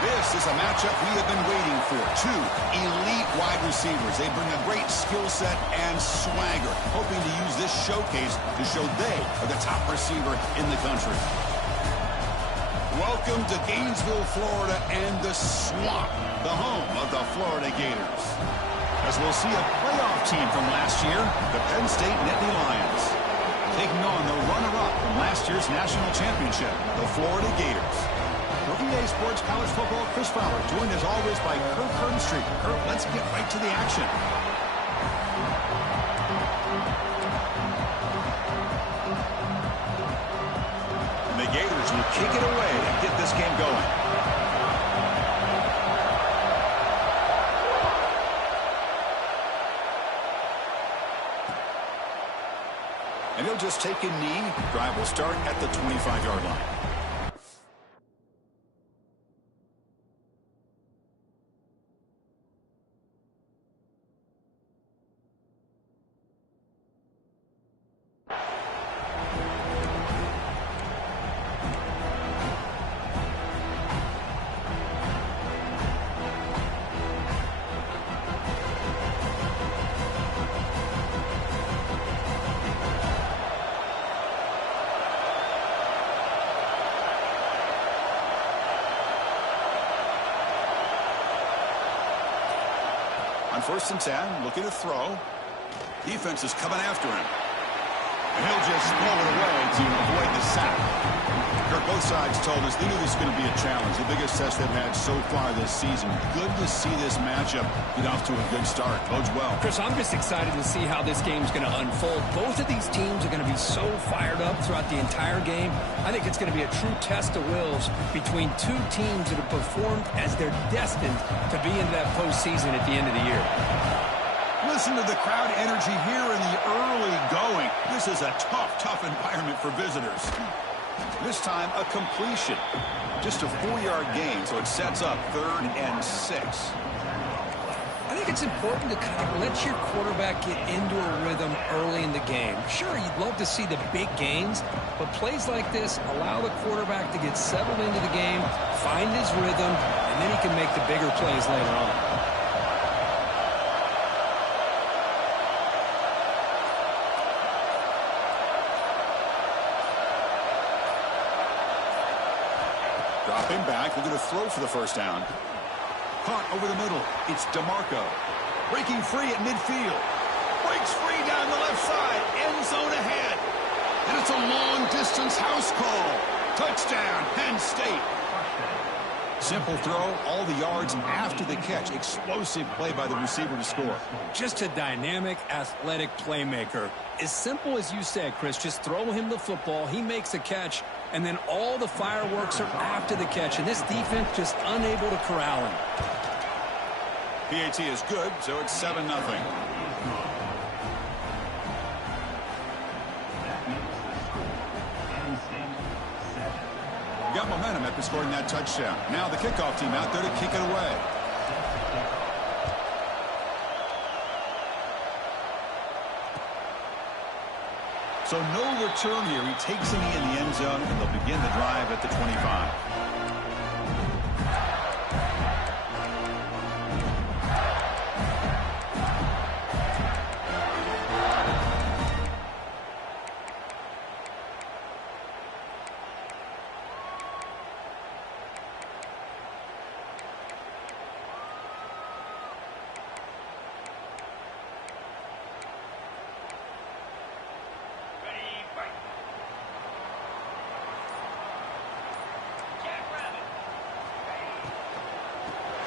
This is a matchup we have been waiting for. Two elite wide receivers. They bring a great skill set and swagger, hoping to use this showcase to show they are the top receiver in the country. Welcome to Gainesville, Florida, and the Swamp, the home of the Florida Gators. As we'll see a playoff team from last year, the Penn State Nittany Lions, taking on the runner-up from last year's national championship, the Florida Gators. For EA Sports College Football, Chris Fowler, joined as always by Kurt Kernstreet. Kurt, let's get right to the action. And the Gators will kick it away and get this game going. And he'll just take a knee. Drive will start at the 25-yard line. On 1st and 10, looking to throw. Defense is coming after him. And he'll just blow it away to avoid the sack. Kirk, both sides told us they knew this was going to be a challenge, the biggest test they've had so far this season. Good to see this matchup get off to a good start. Bodes well. Chris, I'm just excited to see how this game's going to unfold. Both of these teams are going to be so fired up throughout the entire game. I think it's going to be a true test of wills between two teams that have performed as they're destined to be in that postseason at the end of the year. Listen to the crowd energy here in the early going. This is a tough environment for visitors. This time, a completion. Just a 4-yard gain, so it sets up 3rd and 6. I think it's important to kind of let your quarterback get into a rhythm early in the game. Sure, you'd love to see the big gains, but plays like this allow the quarterback to get settled into the game, find his rhythm, and then he can make the bigger plays later on. Dropping back, looking to throw for the first down. Caught over the middle. It's DeMarco. Breaking free at midfield. Breaks free down the left side. End zone ahead. And it's a long-distance house call. Touchdown, Penn State. Simple throw, all the yards after the catch. Explosive play by the receiver to score. Just a dynamic, athletic playmaker. As simple as you said, Chris, just throw him the football, he makes a catch, and then all the fireworks are after the catch, and this defense just unable to corral him. PAT is good, so it's 7-0. Got momentum after scoring that touchdown. Now the kickoff team out there to kick it away. So no return here. He takes a knee in the end zone, and they'll begin the drive at the 25.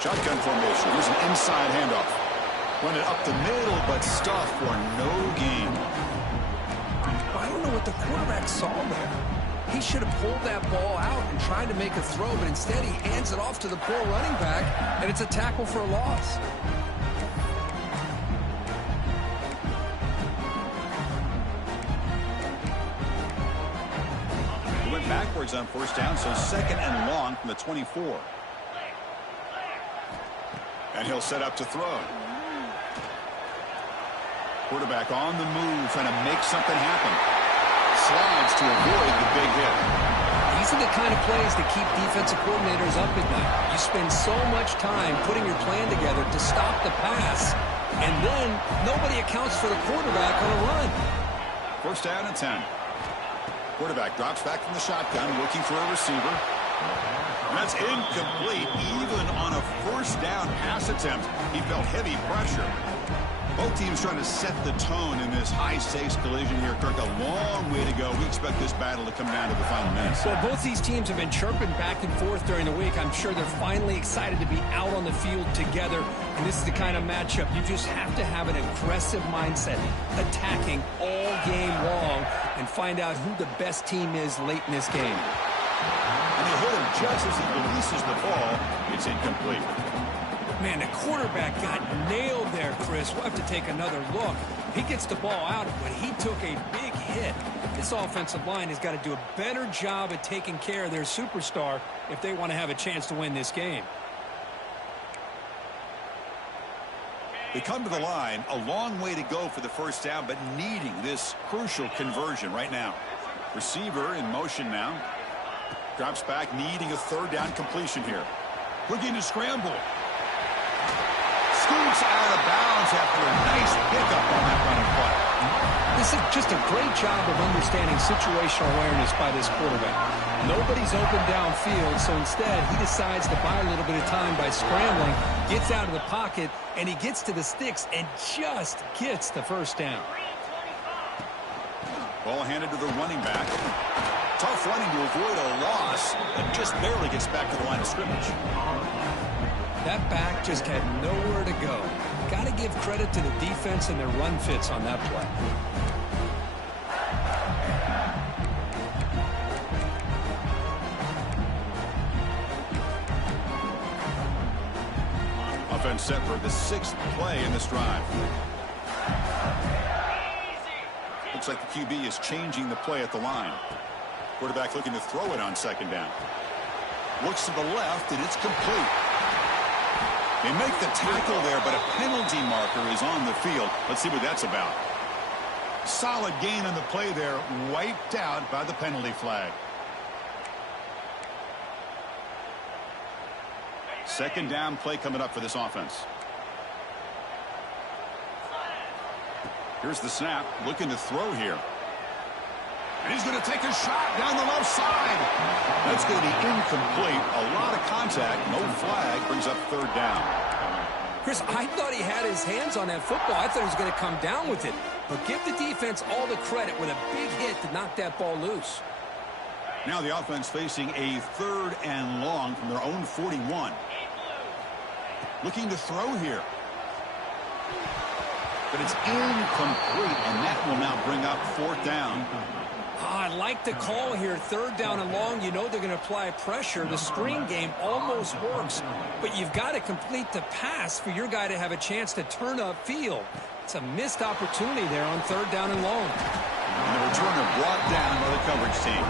Shotgun formation. Here's an inside handoff. Run it up the middle, but stuff for no gain. I don't know what the quarterback saw there. He should have pulled that ball out and tried to make a throw, but instead he hands it off to the poor running back, and it's a tackle for a loss. He went backwards on first down, so second and long from the 24. And he'll set up to throw. Quarterback on the move, trying to make something happen. Slides to avoid the big hit. These are the kind of plays that keep defensive coordinators up at night. You spend so much time putting your plan together to stop the pass, and then nobody accounts for the quarterback on a run. First down and 10. Quarterback drops back from the shotgun, looking for a receiver. And that's incomplete. Even on a first down pass attempt, he felt heavy pressure. Both teams trying to set the tone in this high-stakes collision here. Kirk, a long way to go. We expect this battle to come down to the final minutes. Well, both these teams have been chirping back and forth during the week. I'm sure they're finally excited to be out on the field together. And this is the kind of matchup you just have to have an aggressive mindset, attacking all game long, and find out who the best team is late in this game. And they hit him just as he releases the ball. It's incomplete. Man, the quarterback got nailed there, Chris. We'll have to take another look. He gets the ball out, but he took a big hit. This offensive line has got to do a better job at taking care of their superstar if they want to have a chance to win this game. They come to the line, a long way to go for the first down, but needing this crucial conversion right now. Receiver in motion now. Drops back, needing a third down completion here. Looking to scramble. Scoots out of bounds after a nice pickup on that running play. This is just a great job of understanding situational awareness by this quarterback. Nobody's open downfield, so instead he decides to buy a little bit of time by scrambling, gets out of the pocket, and he gets to the sticks and just gets the first down. Ball handed to the running back. Tough running to avoid a loss, and just barely gets back to the line of scrimmage. That back just had nowhere to go. Got to give credit to the defense and their run fits on that play. Offense set for the 6th play in this drive. Looks like the QB is changing the play at the line. Quarterback looking to throw it on second down. Looks to the left, and it's complete. They make the tackle there, but a penalty marker is on the field. Let's see what that's about. Solid gain on the play there, wiped out by the penalty flag. Second down play coming up for this offense. Here's the snap, looking to throw here. And he's going to take a shot down the left side. That's going to be incomplete. A lot of contact. No flag. Brings up third down. Chris, I thought he had his hands on that football. I thought he was going to come down with it. But give the defense all the credit with a big hit to knock that ball loose. Now the offense facing a third and long from their own 41. Looking to throw here. But it's incomplete, and that will now bring up fourth down. I like the call here. Third down and long. You know they're going to apply pressure. The screen game almost works, but you've got to complete the pass for your guy to have a chance to turn upfield. It's a missed opportunity there on third down and long. And the returner brought down by the coverage team.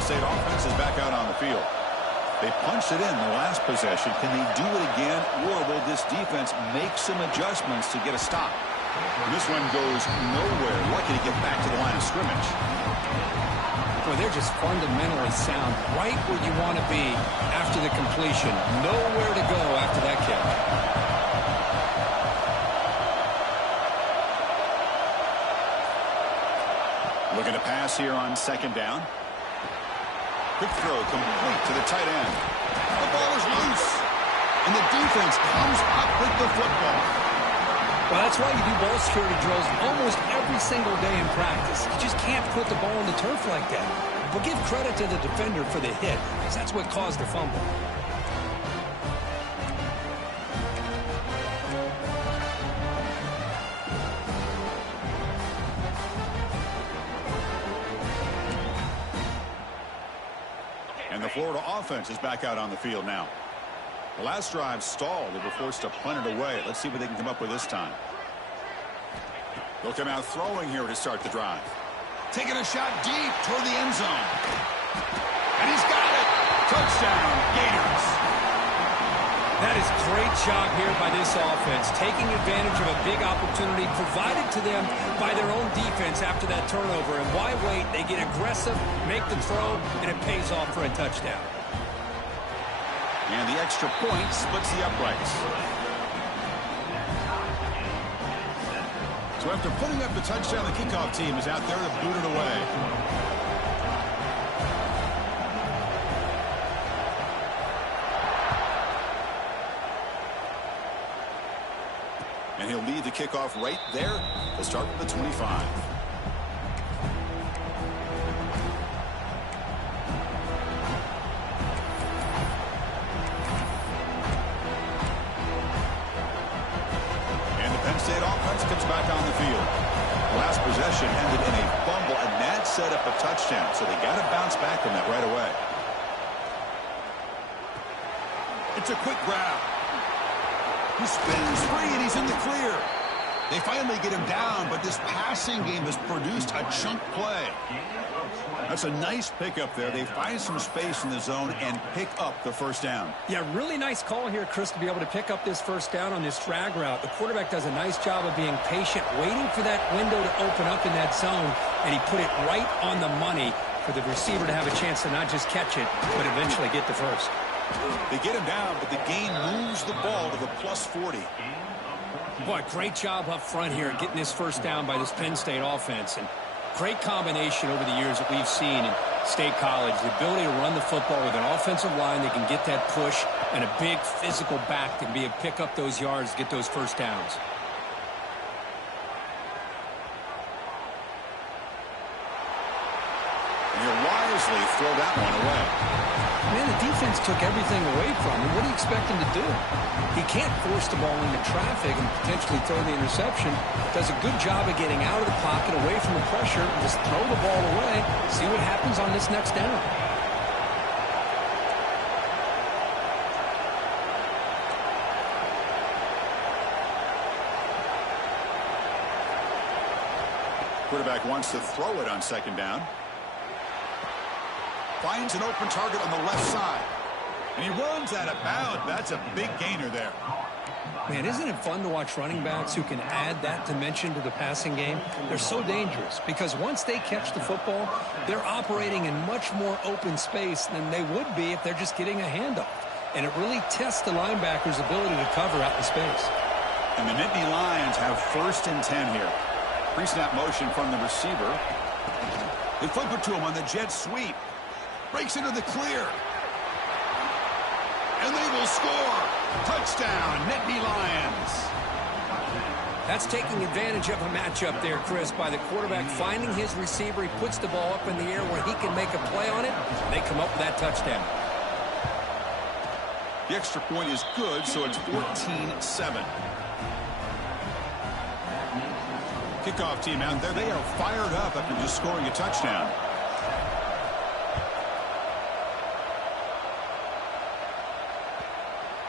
State offense is back out on the field. They punched it in the last possession. Can they do it again, or will this defense make some adjustments to get a stop? And this one goes nowhere. Lucky to get back to the line of scrimmage. Boy, they're just fundamentally sound, right where you want to be after the completion. Nowhere to go after that kick. Looking to pass here on second down. Quick throw complete to the tight end. The ball is loose. And the defense comes up with the football. Well, that's why you do ball security drills almost every single day in practice. You just can't put the ball on the turf like that. But give credit to the defender for the hit, because that's what caused the fumble. And the Florida offense is back out on the field now. The last drive stalled. They were forced to punt it away. Let's see what they can come up with this time. They'll come out throwing here to start the drive. Taking a shot deep toward the end zone. And he's got it. Touchdown, Gators. That is great job here by this offense, taking advantage of a big opportunity provided to them by their own defense after that turnover. And why wait? They get aggressive, make the throw, and it pays off for a touchdown. And the extra point splits the uprights. So after putting up the touchdown, the kickoff team is out there to boot it away. And he'll lead the kickoff right there to start with the 25. Comes back on the field. Last possession ended in a fumble, and that set up a touchdown, so they got to bounce back from that right away. It's a quick grab. He spins free, and he's in the clear. They finally get him down, but this passing game has produced a chunk play. That's a nice pickup there. They find some space in the zone and pick up the first down. Yeah, really nice call here, Chris, to be able to pick up this first down on this drag route. The quarterback does a nice job of being patient, waiting for that window to open up in that zone, and he put it right on the money for the receiver to have a chance to not just catch it, but eventually get the first. They get him down, but the gain moves the ball to the plus 40. Boy, great job up front here getting this first down by this Penn State offense. And great combination over the years that we've seen in State College. The ability to run the football with an offensive line that can get that push and a big physical back that can be able to pick up those yards, get those first downs. And he'll wisely throw that one away. Man, the defense took everything away from him. What do you expect him to do? He can't force the ball into traffic and potentially throw the interception. Does a good job of getting out of the pocket, away from the pressure, and just throw the ball away. See what happens on this next down. Quarterback wants to throw it on second down. Finds an open target on the left side. And he runs out of bounds. That's a big gainer there. Man, isn't it fun to watch running backs who can add that dimension to the passing game? They're so dangerous because once they catch the football, they're operating in much more open space than they would be if they're just getting a handoff. And it really tests the linebacker's ability to cover out in space. And the Nittany Lions have 1st and 10 here. Pre-snap motion from the receiver. They flip it to him on the jet sweep. Breaks into the clear. And they will score. Touchdown, Nittany Lions. That's taking advantage of a matchup there, Chris, by the quarterback finding his receiver. He puts the ball up in the air where he can make a play on it. They come up with that touchdown. The extra point is good, so it's 14-7. Kickoff team out there. They are fired up after just scoring a touchdown.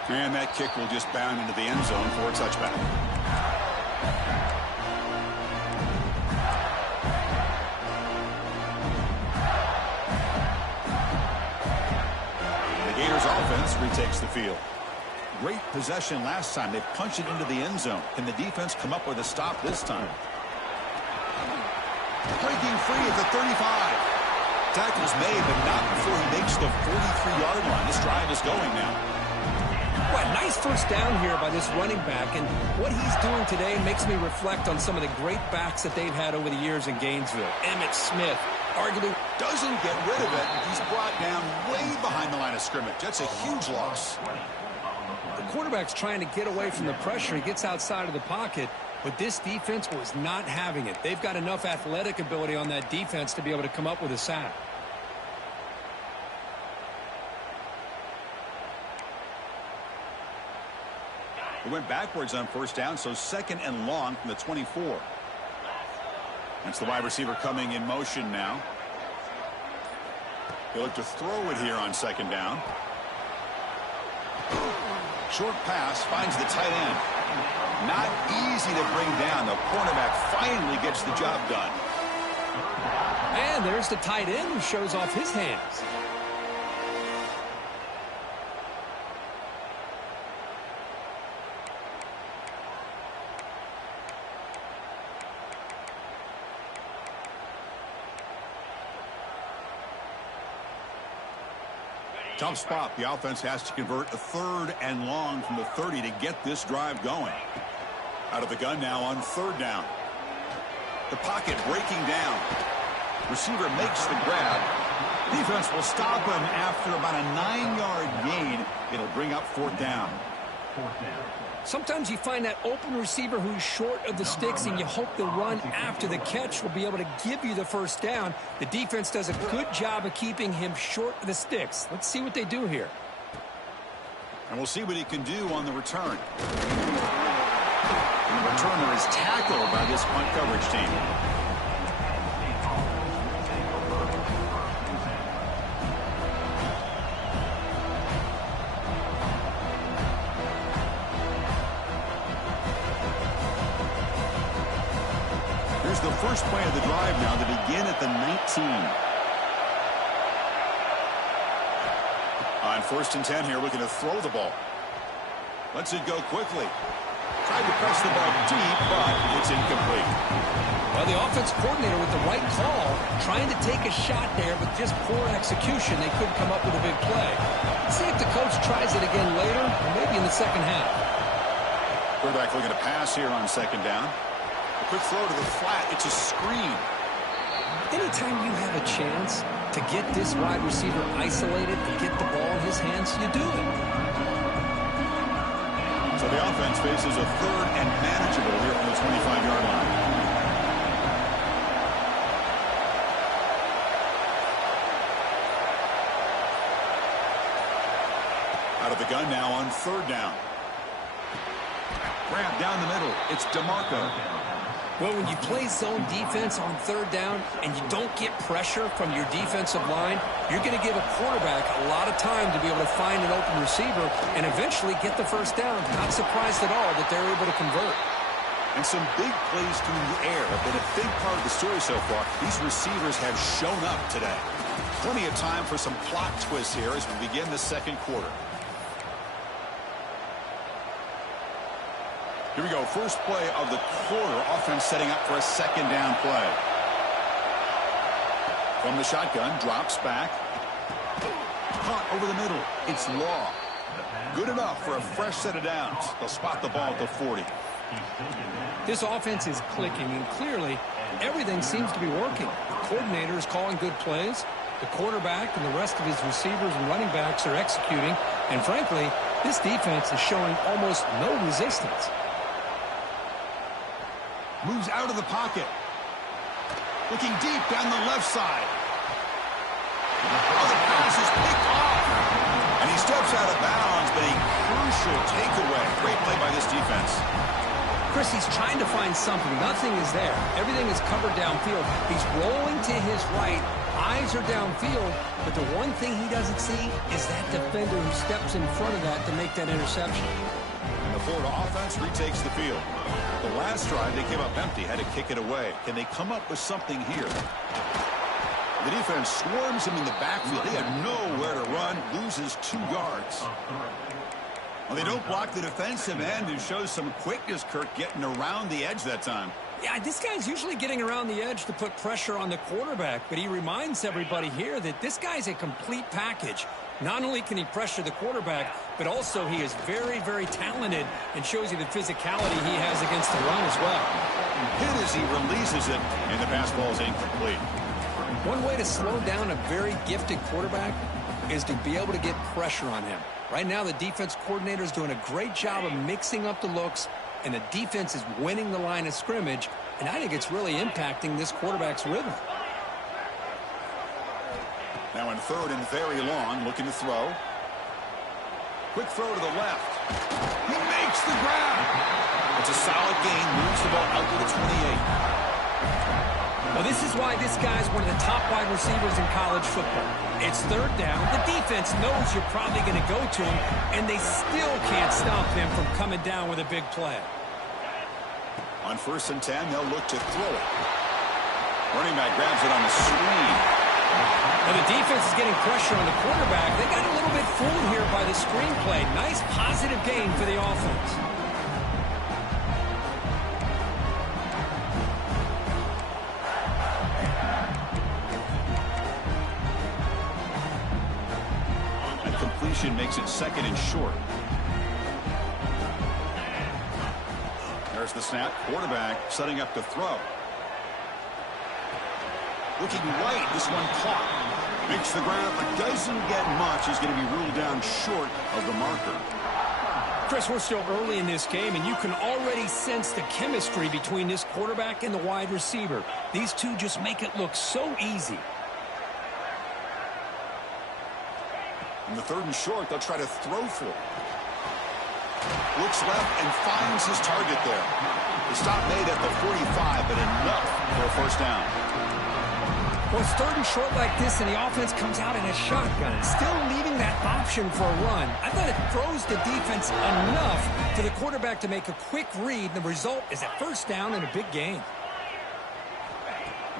And that kick will just bound into the end zone for a touchback. The Gators offense retakes the field. Great possession last time. They punched it into the end zone. Can the defense come up with a stop this time? Breaking free at the 35. Tackle's made, but not before he makes the 43-yard line. This drive is going now. Well, nice first down here by this running back, and what he's doing today makes me reflect on some of the great backs that they've had over the years in Gainesville. Emmitt Smith arguably doesn't get rid of it. He's brought down way behind the line of scrimmage. That's a huge loss. The quarterback's trying to get away from the pressure. He gets outside of the pocket, but this defense was not having it. They've got enough athletic ability on that defense to be able to come up with a sack. It went backwards on first down, so 2nd and long from the 24. That's the wide receiver coming in motion now. He'll look to throw it here on 2nd down. Short pass finds the tight end. Not easy to bring down. The cornerback finally gets the job done. And there's the tight end who shows off his hands. Tough spot. The offense has to convert a 3rd and long from the 30 to get this drive going. Out of the gun now on 3rd down. The pocket breaking down. Receiver makes the grab. Defense will stop him after about a 9-yard gain. It'll bring up 4th down. Sometimes you find that open receiver who's short of the sticks, and you hope the run after the catch will be able to give you the 1st down. The defense does a good job of keeping him short of the sticks. Let's see what they do here. And we'll see what he can do on the return. And the returner is tackled by this punt coverage team. The first play of the drive now to begin at the 19. On 1st and 10 here, looking to throw the ball. Lets it go quickly. Tried to press the ball deep, but it's incomplete. Well, the offense coordinator with the right call, trying to take a shot there, but just poor execution. They couldn't come up with a big play. Let's see if the coach tries it again later, or maybe in the 2nd half. Quarterback looking to pass here on 2nd down. A quick throw to the flat. It's a screen. Anytime you have a chance to get this wide receiver isolated, to get the ball in his hands, you do it. So the offense faces a 3rd and manageable here from the 25-yard line. Out of the gun now on 3rd down. Grab down the middle. It's DeMarco. Well, when you play zone defense on 3rd down and you don't get pressure from your defensive line, you're going to give a quarterback a lot of time to be able to find an open receiver and eventually get the 1st down. Not surprised at all that they're able to convert. And some big plays through the air have been a big part of the story so far. These receivers have shown up today. Plenty of time for some plot twists here as we begin the 2nd quarter. Here we go. First play of the quarter. Offense setting up for a 2nd down play. From the shotgun, drops back. Caught over the middle. It's Law. Good enough for a fresh set of downs. They'll spot the ball at the 40. This offense is clicking, and clearly everything seems to be working. The coordinator is calling good plays. The quarterback and the rest of his receivers and running backs are executing. And frankly, this defense is showing almost no resistance. Moves out of the pocket. Looking deep down the left side. Oh, the pass is picked off. And he steps out of bounds, but a crucial takeaway. Great play by this defense. Chris, he's trying to find something. Nothing is there. Everything is covered downfield. He's rolling to his right. Eyes are downfield. But the one thing he doesn't see is that defender who steps in front of that to make that interception. And the Florida offense retakes the field. The last drive, they came up empty, had to kick it away. Can they come up with something here? The defense swarms him in the backfield. He had nowhere to run, loses 2 yards. Well, they don't block the defensive end, who shows some quickness, Kirk, getting around the edge that time. Yeah, this guy's usually getting around the edge to put pressure on the quarterback, but he reminds everybody here that this guy's a complete package. Not only can he pressure the quarterback, but also he is very, very talented and shows you the physicality he has against the run as well. Hit as he releases it, and the pass ball is incomplete. One way to slow down a very gifted quarterback is to be able to get pressure on him. Right now, the defense coordinator is doing a great job of mixing up the looks, and the defense is winning the line of scrimmage, and I think it's really impacting this quarterback's rhythm. Now in third and very long, looking to throw. Quick throw to the left. He makes the grab. It's a solid gain. Moves the ball out to the 28. Well, this is why this guy's one of the top wide receivers in college football. It's third down. The defense knows you're probably going to go to him, and they still can't stop him from coming down with a big play. On 1st and 10, they'll look to throw it. Running back grabs it on the screen. Well, the defense is getting pressure on the quarterback. They got a little bit fooled here by the screen play. Nice positive gain for the offense. That completion makes it 2nd and short. There's the snap. Quarterback setting up to throw. Looking right. This one caught. Makes the grab, but doesn't get much. He's going to be ruled down short of the marker. Chris, we're still early in this game, and you can already sense the chemistry between this quarterback and the wide receiver. These two just make it look so easy. In the 3rd and short, they'll try to throw for it. Looks left and finds his target there. The stop made at the 45, but enough for a 1st down. Well, it's 3rd and short like this, and the offense comes out in a shotgun, still leaving that option for a run. I thought it throws the defense enough for the quarterback to make a quick read. The result is a 1st down and a big gain.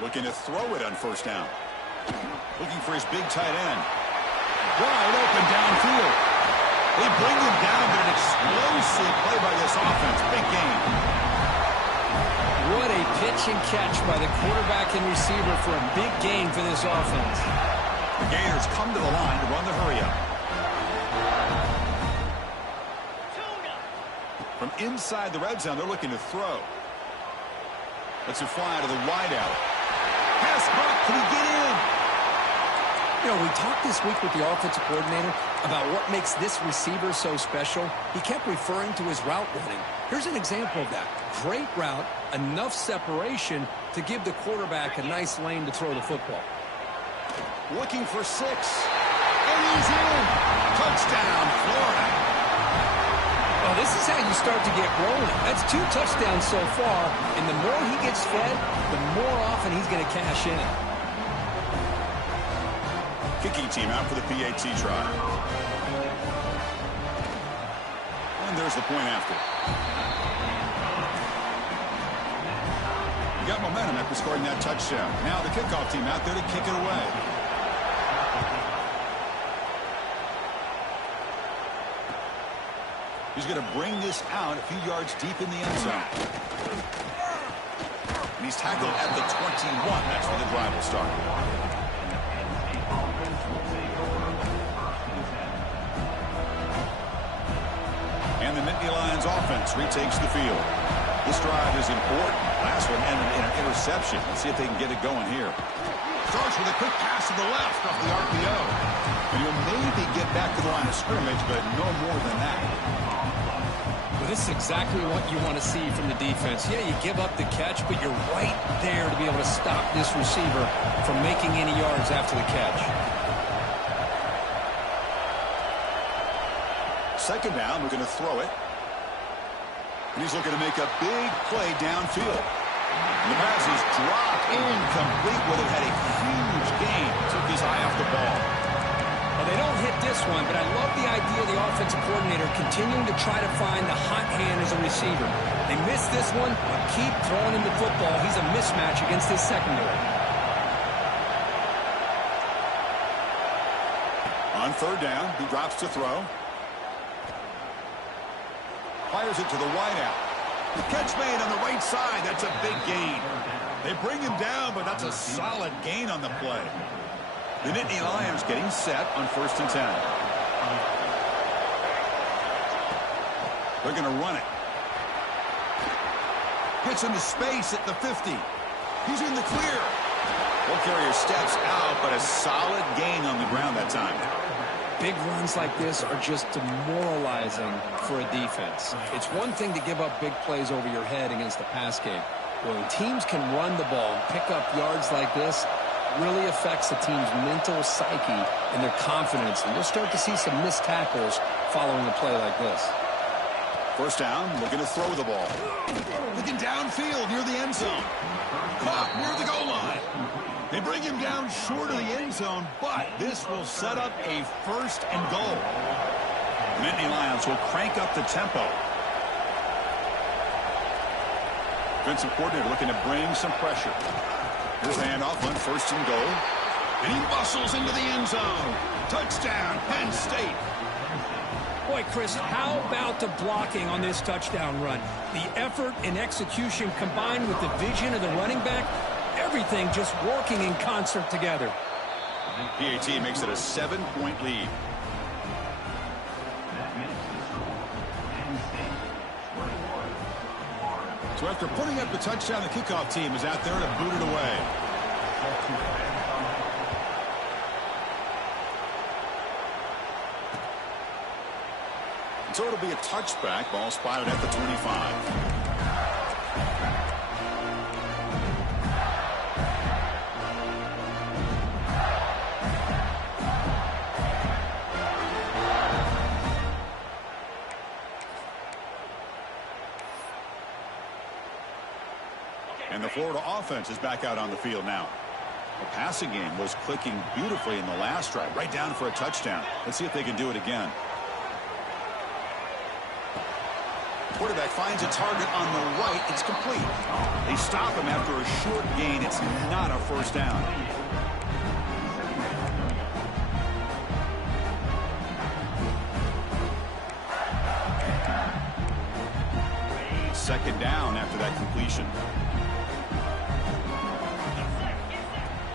Looking to throw it on 1st down. Looking for his big tight end. Wide open downfield. They bring him down, but an explosive play by this offense. Big gain. What a pitch and catch by the quarterback and receiver for a big gain for this offense. The Gators come to the line to run the hurry-up. From inside the red zone, they're looking to throw. Let's it fly to the wideout. Pass block. Can he get in? You know, we talked this week with the offensive coordinator about what makes this receiver so special. He kept referring to his route running. Here's an example of that. Great route, enough separation to give the quarterback a nice lane to throw the football. Looking for 6. And he's in. Touchdown, Florida. Well, this is how you start to get rolling. That's 2 touchdowns so far, and the more he gets fed, the more often he's going to cash in. Kicking team out for the PAT try. And there's the point after. You got momentum after scoring that touchdown. Now the kickoff team out there to kick it away. He's going to bring this out a few yards deep in the end zone. And he's tackled at the 21. That's where the drive will start. And the Nittany Lions offense retakes the field. This drive is important. Last one ended in an interception. Let's see if they can get it going here. Starts with a quick pass to the left off the RPO. And he'll maybe get back to the line of scrimmage, but no more than that. Well, this is exactly what you want to see from the defense. Yeah, you give up the catch, but you're right there to be able to stop this receiver from making any yards after the catch. 2nd down, we're going to throw it. And he's looking to make a big play downfield. And the pass is dropped incomplete. Well, it had a huge gain. Took his eye off the ball. Well, they don't hit this one, but I love the idea of the offensive coordinator continuing to try to find the hot hand as a receiver. They missed this one, but keep throwing him the football. He's a mismatch against his secondary. On 3rd down, he drops to throw. Fires it to the wideout. Catch made on the right side. That's a big gain. They bring him down, but that's a solid gain on the play. The Nittany Lions getting set on 1st and 10. They're going to run it. Gets into space at the 50. He's in the clear. Ball carrier steps out, but a solid gain on the ground that time. Big runs like this are just demoralizing for a defense. It's one thing to give up big plays over your head against the pass game. When teams can run the ball and pick up yards like this, it really affects the team's mental psyche and their confidence. And you'll start to see some missed tackles following a play like this. First down, looking to throw the ball. Looking downfield near the end zone. Caught near the goal line. They bring him down short of the end zone, but this will set up a first and goal. Nittany Lions will crank up the tempo. Defensive coordinator looking to bring some pressure. Here's the handoff on first and goal. And he muscles into the end zone. Touchdown, Penn State. Boy, Chris, how about the blocking on this touchdown run? The effort and execution combined with the vision of the running back, everything just working in concert together. PAT makes it a 7-point lead. So after putting up the touchdown, the kickoff team is out there to boot it away. So it'll be a touchback. Ball spotted at the 25. And the Florida offense is back out on the field now. The passing game was clicking beautifully in the last drive, right down for a touchdown. Let's see if they can do it again. Quarterback finds a target on the right. It's complete. They stop him after a short gain. It's not a first down. Second down after that completion.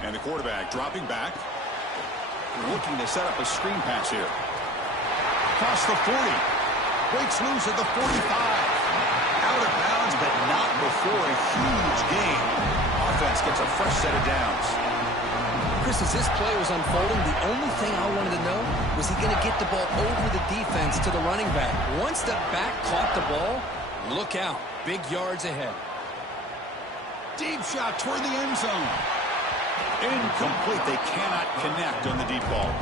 And the quarterback dropping back. Looking to set up a screen pass here. Across the 40. Breaks loose at the 45. Out of bounds, but not before a huge gain. Offense gets a fresh set of downs. Chris, as this play was unfolding, the only thing I wanted to know was he going to get the ball over the defense to the running back. Once the back caught the ball, look out. Big yards ahead. Deep shot toward the end zone. Incomplete. They cannot connect on the deep ball.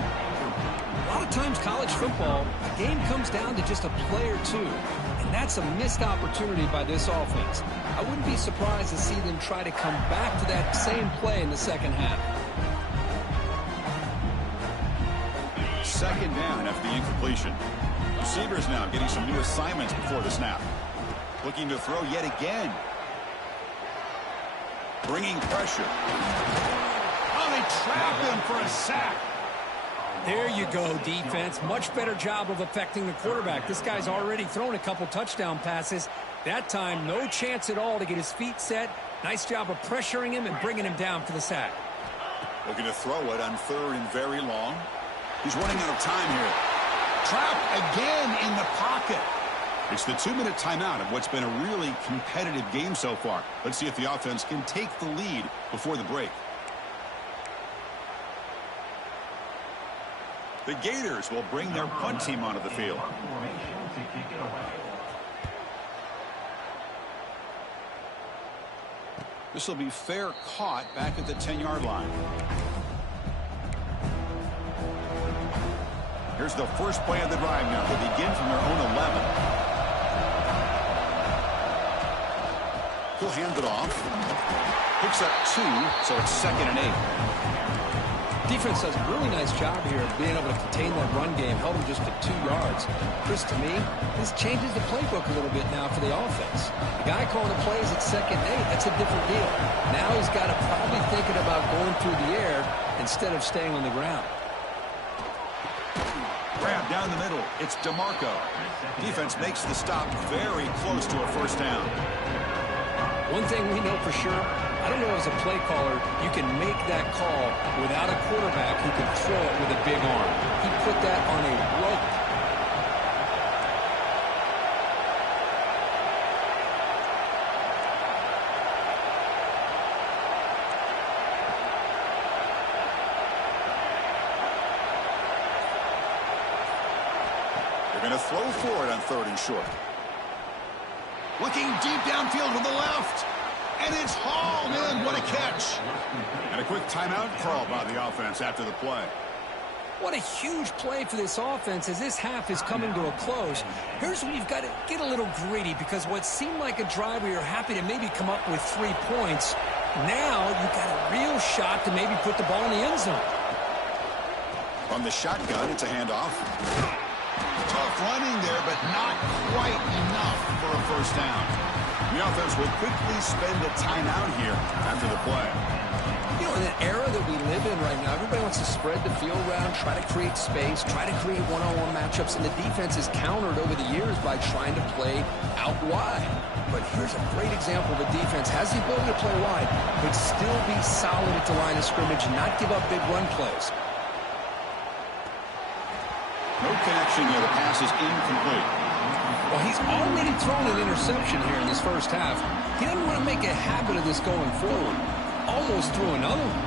A lot of times college football, the game comes down to just a play or two, and that's a missed opportunity by this offense. I wouldn't be surprised to see them try to come back to that same play in the second half. Second down after the incompletion. Receivers now getting some new assignments before the snap. Looking to throw yet again. Bringing pressure. Oh, they trap him for a sack. There you go, defense. Much better job of affecting the quarterback. This guy's already thrown a couple touchdown passes. That time, no chance at all to get his feet set. Nice job of pressuring him and bringing him down for the sack. Looking to throw it on third and very long. He's running out of time here. Trapped again in the pocket. It's the 2-minute timeout of what's been a really competitive game so far. Let's see if the offense can take the lead before the break. The Gators will bring their punt team onto the field. This will be fair caught back at the 10-yard line. Here's the first play of the drive now. They begin from their own 11. He'll hand it off. Picks up 2, so it's 2nd and 8. Defense does a really nice job here of being able to contain that run game, held him just to 2 yards. Chris, to me, this changes the playbook a little bit now for the offense. The guy calling the plays at 2nd and 8, that's a different deal. Now he's got to probably thinking about going through the air instead of staying on the ground. Grab down the middle. It's DeMarco. Defense makes the stop very close to a first down. One thing we know for sure, I don't know as a play caller, you can make that call without a quarterback who can throw it with a big arm. He put that on a rope. going to throw for it on 3rd and short. Looking deep downfield to the left. And it's hauled in. What a catch. And a quick timeout call by the offense after the play. What a huge play for this offense as this half is coming to a close. Here's where you've got to get a little greedy, because what seemed like a drive where you're happy to maybe come up with 3 points, now you've got a real shot to maybe put the ball in the end zone. From the shotgun, it's a handoff. Tough running there, but not quite enough for a first down. The offense will quickly spend a timeout here after the play. You know, in an era that we live in right now, everybody wants to spread the field around, try to create space, try to create one-on-one matchups, and the defense is countered over the years by trying to play out wide. But here's a great example of a defense has the ability to play wide, but still be solid at the line of scrimmage and not give up big run plays. No connection here. The pass is incomplete. Well, he's already thrown an interception here in this first half. He doesn't want to make a habit of this going forward. Almost threw another one.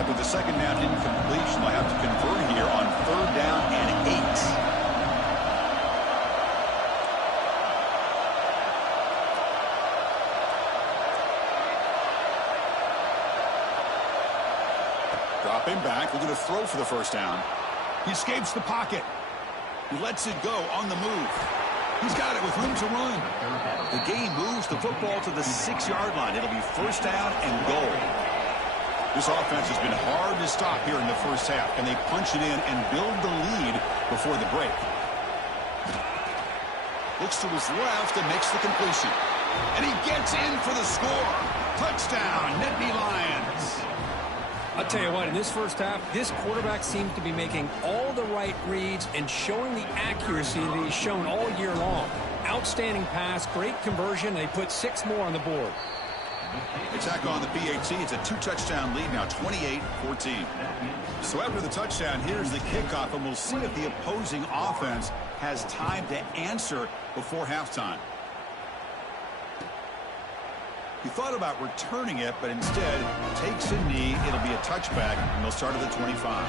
After the second down incompletion, they'll have to convert here on 3rd down and 8. Dropping back, looking to throw for the first down. He escapes the pocket. He lets it go on the move. He's got it with room to run. The game moves the football to the 6-yard line. It'll be first down and goal. This offense has been hard to stop here in the first half, and they punch it in and build the lead before the break. Looks to his left and makes the completion. And he gets in for the score. Touchdown, Nittany Lions. I'll tell you what, in this first half, this quarterback seems to be making all the right reads and showing the accuracy that he's shown all year long. Outstanding pass, great conversion. They put 6 more on the board. They tack on the PAT. It's a 2-touchdown lead now, 28-14. So after the touchdown, here's the kickoff, and we'll see if the opposing offense has time to answer before halftime. He thought about returning it, but instead takes a knee. It'll be a touchback, and they'll start at the 25.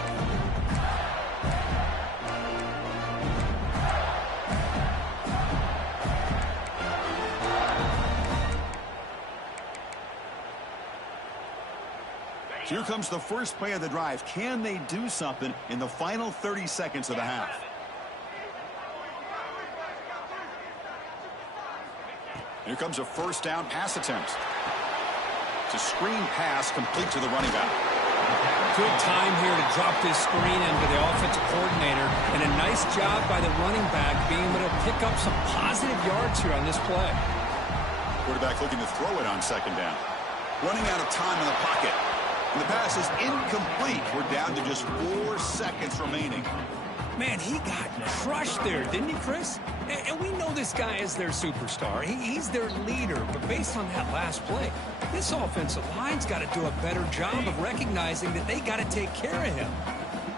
Here comes the first play of the drive. Can they do something in the final 30 seconds of the half? Here comes a first down pass attempt. It's a screen pass complete to the running back. Good time here to drop this screen into the offensive coordinator, and a nice job by the running back being able to pick up some positive yards here on this play. Quarterback looking to throw it on 2nd down. Running out of time in the pocket. And the pass is incomplete. We're down to just 4 seconds remaining. Man, he got crushed there, didn't he, Chris? And we know this guy is their superstar. He's their leader. But based on that last play, this offensive line's got to do a better job of recognizing that they got to take care of him.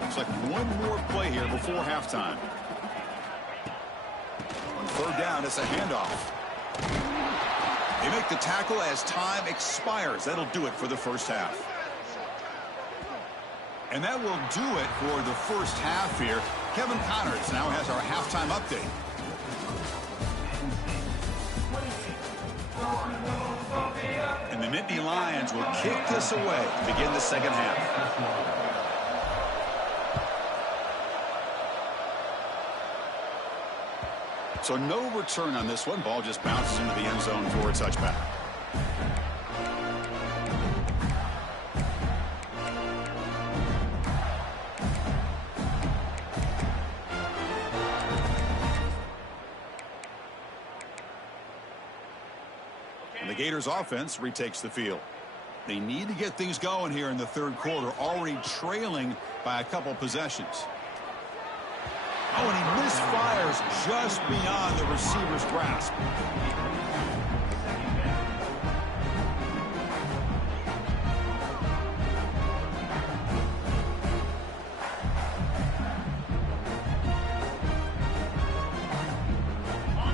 Looks like one more play here before halftime. On 3rd down, it's a handoff. They make the tackle as time expires. That'll do it for the first half. And that will do it for the first half here. Kevin Connors now has our halftime update. And the Nittany Lions will kick this away to begin the second half. So no return on this one. Ball just bounces into the end zone for a touchback. The Gators offense retakes the field. They need to get things going here in the 3rd quarter, already trailing by a couple possessions. Oh, and he misfires just beyond the receiver's grasp.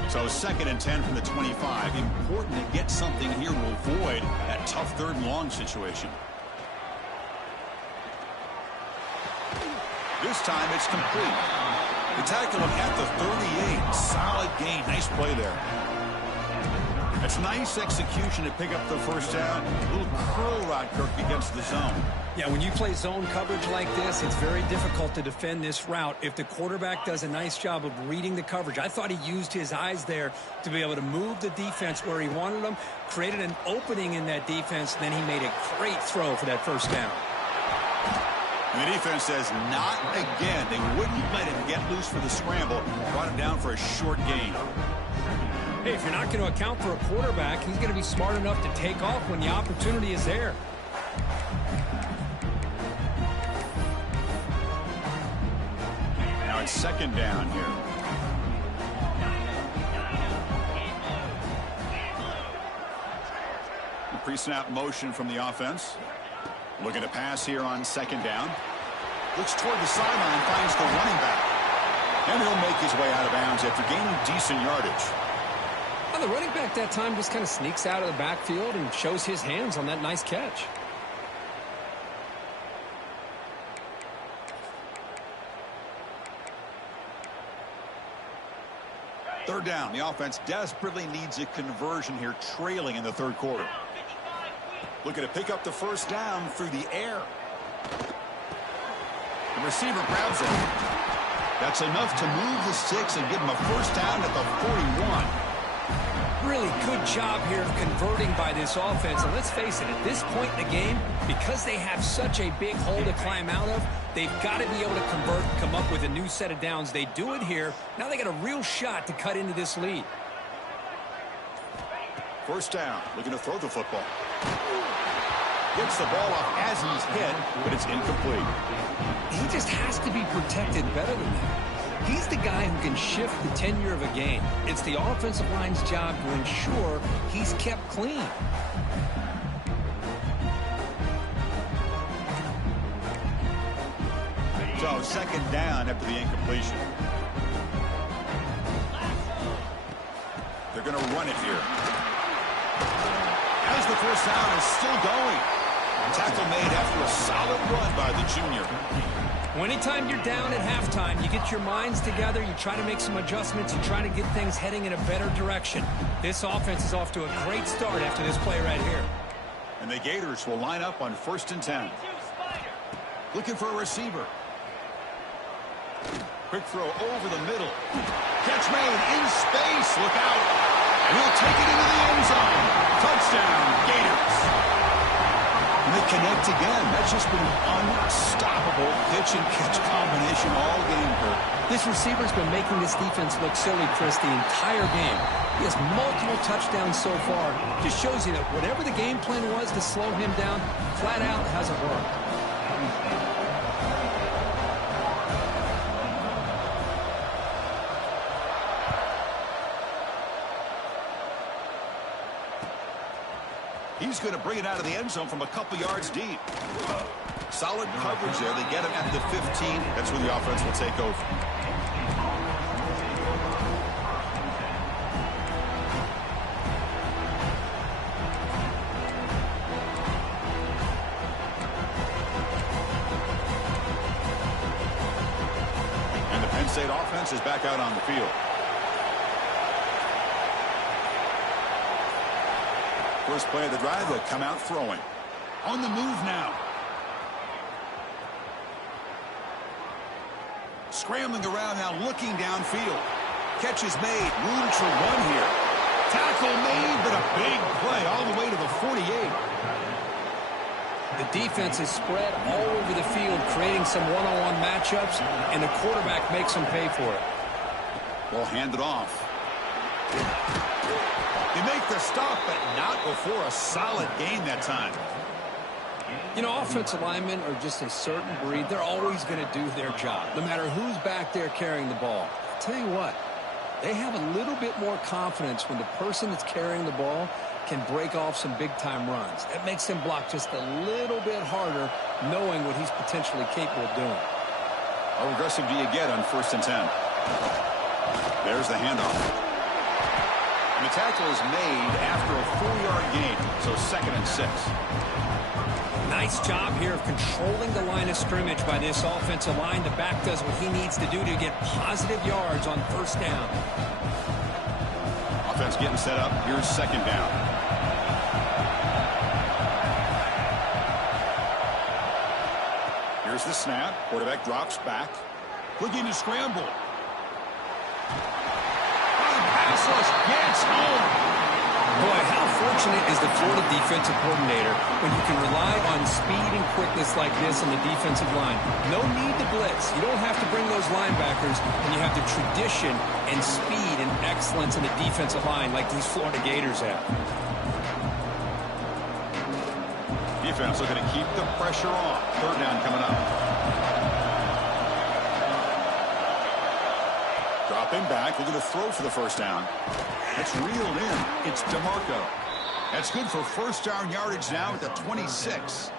So 2nd and 10 from the 25. Important to get something here to avoid that tough 3rd and long situation. This time it's complete. They tackle him at the 38. Solid gain. Nice play there. That's nice execution to pick up the first down. A little curl route, Kirk, against the zone. Yeah, when you play zone coverage like this, it's very difficult to defend this route if the quarterback does a nice job of reading the coverage. I thought he used his eyes there to be able to move the defense where he wanted them, created an opening in that defense, and then he made a great throw for that first down. And the defense says, not again. They wouldn't let him get loose for the scramble. Brought him down for a short gain. Hey, if you're not going to account for a quarterback, he's going to be smart enough to take off when the opportunity is there. Now it's second down here. The pre-snap motion from the offense. Looking to pass here on second down. Looks toward the sideline, finds the running back. And he'll make his way out of bounds after gaining decent yardage. Well, the running back that time just kind of sneaks out of the backfield and shows his hands on that nice catch. Third down. The offense desperately needs a conversion here, trailing in the third quarter. Looking to pick up the first down through the air. The receiver grabs it. That's enough to move the sticks and give him a first down at the 41. Really good job here of converting by this offense. And let's face it, at this point in the game, because they have such a big hole to climb out of, they've got to be able to convert and come up with a new set of downs. They do it here. Now they got a real shot to cut into this lead. First down, looking to throw the football. Gets the ball off as he's hit, but it's incomplete. He just has to be protected better than that. He's the guy who can shift the tenure of a game. It's the offensive line's job to ensure he's kept clean. So second down after the incompletion. They're going to run it here. As the first down is still going. Tackle made after a solid run by the junior. Well, anytime you're down at halftime, you get your minds together, you try to make some adjustments, you try to get things heading in a better direction. This offense is off to a great start after this play right here. And the Gators will line up on 1st and 10. Looking for a receiver. Quick throw over the middle. Catch made in space. Look out. And he'll take it into the end zone. Touchdown, Gators. And they connect again. That's just been an unstoppable pitch-and-catch combination all game, Kirk. This receiver's been making this defense look silly, Chris, the entire game. He has multiple touchdowns so far. Just shows you that whatever the game plan was to slow him down, flat out hasn't worked. He's going to bring it out of the end zone from a couple yards deep. Solid coverage there. They get him at the 15. That's where the offense will take over. And the Penn State offense is back out on the field. First play of the drive, they'll come out throwing. On the move now. Scrambling around now, looking downfield. Catch is made, room to run here. Tackle made, but a big play all the way to the 48. The defense is spread all over the field, creating some one-on-one matchups, and the quarterback makes them pay for it. Ball handed off. They make the stop, but not before a solid gain that time. You know, offensive linemen are just a certain breed. They're always going to do their job, no matter who's back there carrying the ball. I'll tell you what, they have a little bit more confidence when the person that's carrying the ball can break off some big-time runs. That makes them block just a little bit harder, knowing what he's potentially capable of doing. How aggressive do you get on 1st and 10? There's the handoff. And the tackle is made after a 4-yard gain, so 2nd and 6. Nice job here of controlling the line of scrimmage by this offensive line. The back does what he needs to do to get positive yards on first down. Offense getting set up. Here's second down. Here's the snap. Quarterback drops back. Looking to scramble. Pass rush gets home. Boy, how fortunate is the Florida defensive coordinator when you can rely on speed and quickness like this on the defensive line. No need to blitz. You don't have to bring those linebackers, and you have the tradition and speed and excellence in the defensive line like these Florida Gators have. Defense looking to keep the pressure on. Third down coming up. Dropping back, looking to throw for the first down. That's reeled in. It's DeMarco. That's good for first down yardage now at the 26.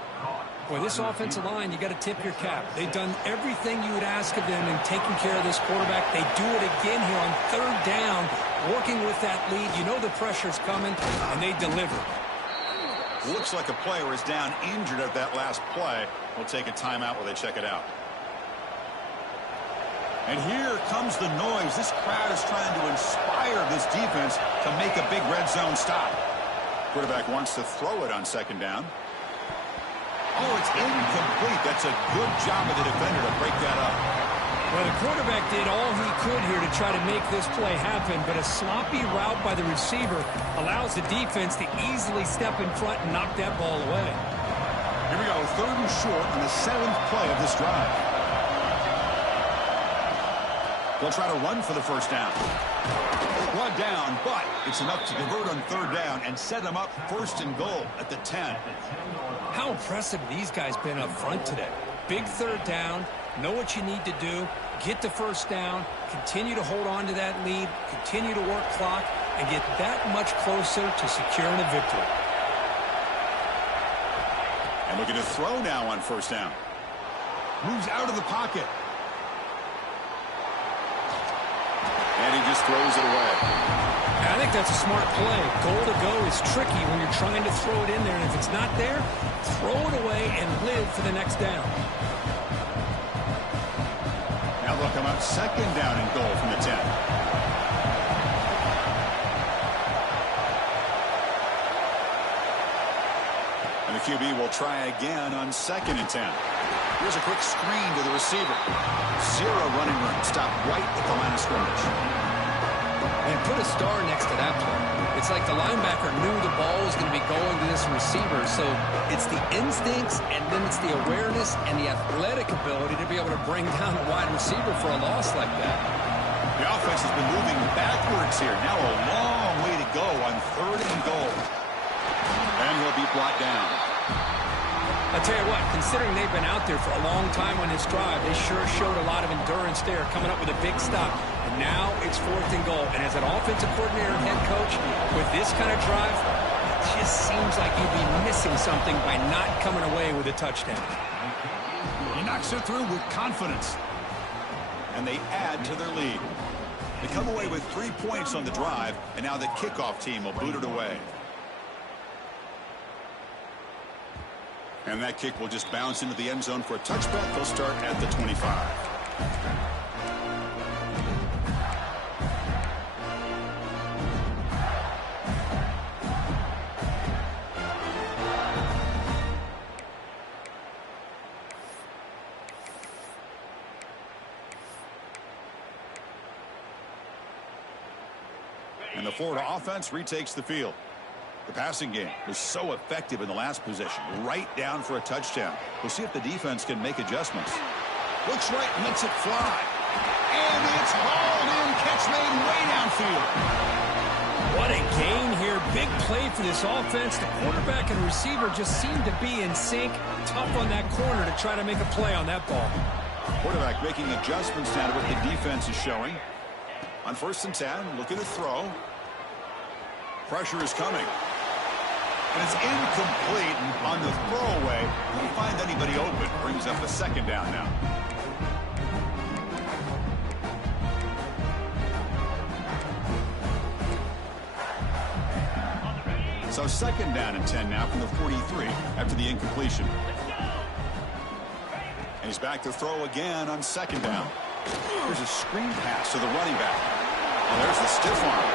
Boy, this offensive line, you got to tip your cap. They've done everything you would ask of them in taking care of this quarterback. They do it again here on third down, working with that lead. You know the pressure's coming, and they deliver. Looks like a player is down injured at that last play. We'll take a timeout while they check it out. And here comes the noise. This crowd is trying to inspire this defense to make a big red zone stop. Quarterback wants to throw it on second down. Oh, it's incomplete. That's a good job of the defender to break that up. Well, the quarterback did all he could here to try to make this play happen, but a sloppy route by the receiver allows the defense to easily step in front and knock that ball away. Here we go, third and short on the 7th play of this drive. They'll try to run for the first down. Brought down, but it's enough to convert on third down and set them up first and goal at the 10. How impressive these guys been up front today. Big third down, know what you need to do, get the first down, continue to hold on to that lead, continue to work clock, and get that much closer to securing a victory. And looking to throw now on first down. Moves out of the pocket. And he just throws it away. I think that's a smart play. Goal to go is tricky when you're trying to throw it in there, and if it's not there, throw it away and live for the next down. Now they'll come out second down and goal from the 10. And the QB will try again on second and 10. Here's a quick screen to the receiver. Zero running room. Stop right at the line of scrimmage. And put a star next to that play. It's like the linebacker knew the ball was going to be going to this receiver. So it's the instincts, and then it's the awareness and the athletic ability to be able to bring down a wide receiver for a loss like that. The offense has been moving backwards here. Now a long way to go on third and goal. And he'll be brought down. I'll tell you what, considering they've been out there for a long time on this drive, they sure showed a lot of endurance there, coming up with a big stop. And now it's fourth and goal. And as an offensive coordinator and head coach, with this kind of drive, it just seems like you'd be missing something by not coming away with a touchdown. He knocks it through with confidence. And they add to their lead. They come away with 3 points on the drive, and now the kickoff team will boot it away. And that kick will just bounce into the end zone for a touchback. They'll start at the 25. And the Florida offense retakes the field. The passing game was so effective in the last possession, right down for a touchdown. We'll see if the defense can make adjustments. Looks right, lets it fly. And it's hauled in, catch made way downfield. What a gain here. Big play for this offense. The quarterback and receiver just seem to be in sync. Tough on that corner to try to make a play on that ball. Quarterback making adjustments now to what the defense is showing. On first and 10, looking to throw. Pressure is coming. And it's incomplete. And on the throwaway, couldn't find anybody open. Brings up a second down now. So second down and 10 now from the 43 after the incompletion. And he's back to throw again on second down. Here's a screen pass to the running back. And there's the stiff arm.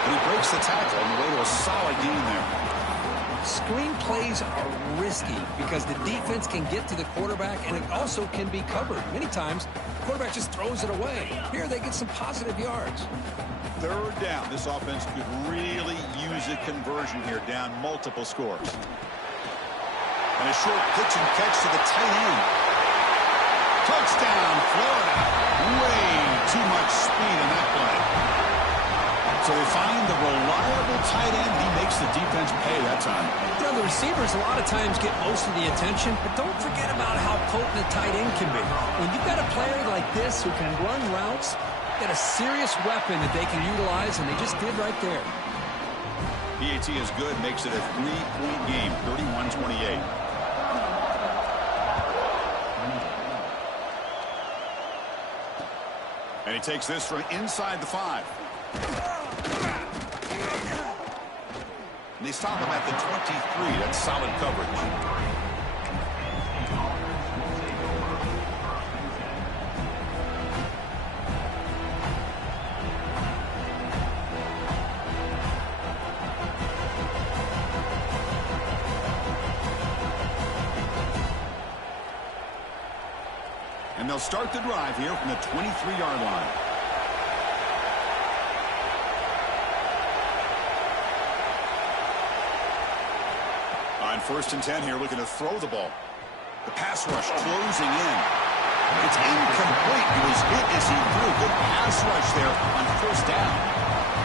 And he breaks the tackle on the way to a solid gain there. Screen plays are risky because the defense can get to the quarterback, and it also can be covered. Many times, the quarterback just throws it away. Here, they get some positive yards. Third down. This offense could really use a conversion here, down multiple scores. And a short pitch and catch to the tight end. Touchdown, Florida. Way too much speed in that play. So they find the reliable tight end. He makes the defense pay that time. You know, the receivers a lot of times get most of the attention, but don't forget about how potent a tight end can be. When you've got a player like this who can run routes, got a serious weapon that they can utilize, and they just did right there. PAT is good, makes it a 3-point game, 31-28. And he takes this from inside the 5. And they stop him at the 23. That's solid coverage. And they'll start the drive here from the 23-yard line. On 1st and 10 here, looking to throw the ball. The pass rush closing in. It's incomplete. He was hit as he threw. Good pass rush there on 1st down.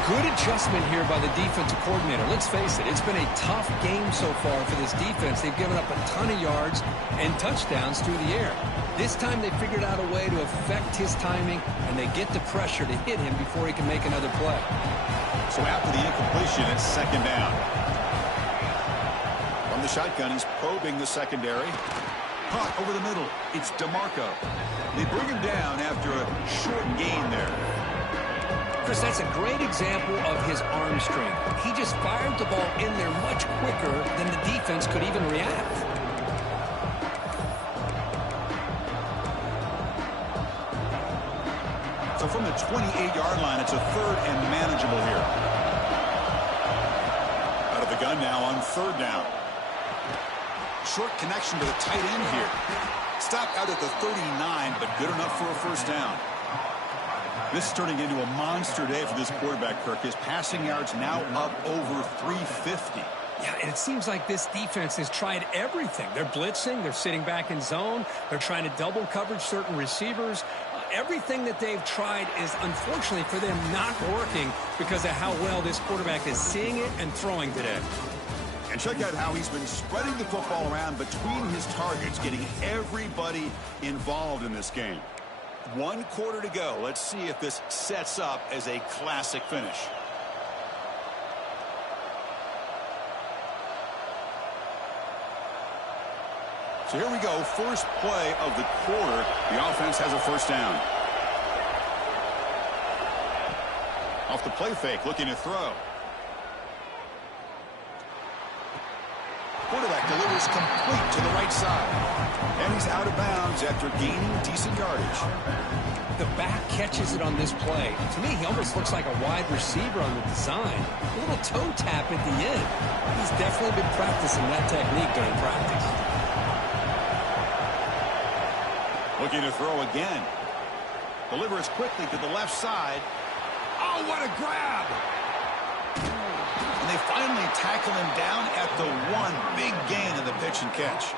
Good adjustment here by the defensive coordinator. Let's face it, it's been a tough game so far for this defense. They've given up a ton of yards and touchdowns through the air. This time they figured out a way to affect his timing, and they get the pressure to hit him before he can make another play. So after the incompletion, it's second down. From the shotgun, he's probing the secondary. Caught over the middle. It's DeMarco. They bring him down after a short gain there. Chris, that's a great example of his arm strength. He just fired the ball in there much quicker than the defense could even react. So from the 28-yard line, it's a 3rd and manageable here. Out of the gun now on 3rd down. Short connection to the tight end here. Stopped out at the 39, but good enough for a 1st down. This is turning into a monster day for this quarterback, Kirk. His passing yards now up over 350. Yeah, and it seems like this defense has tried everything. They're blitzing. They're sitting back in zone. They're trying to double coverage certain receivers. Everything that they've tried is, unfortunately for them, not working because of how well this quarterback is seeing it and throwing today. And check out how he's been spreading the football around between his targets, getting everybody involved in this game. 1 quarter to go. Let's see if this sets up as a classic finish. So here we go. First play of the quarter. The offense has a 1st down. Off the play fake, looking to throw. Quarterback delivers complete to the right side. And he's out of bounds after gaining decent yardage. The back catches it on this play. To me, he almost looks like a wide receiver on the design. A little toe tap at the end. He's definitely been practicing that technique during practice. Looking to throw again. Delivers quickly to the left side. Oh, what a grab! And they finally tackle him down at the 1. Big gain in the pitch and catch.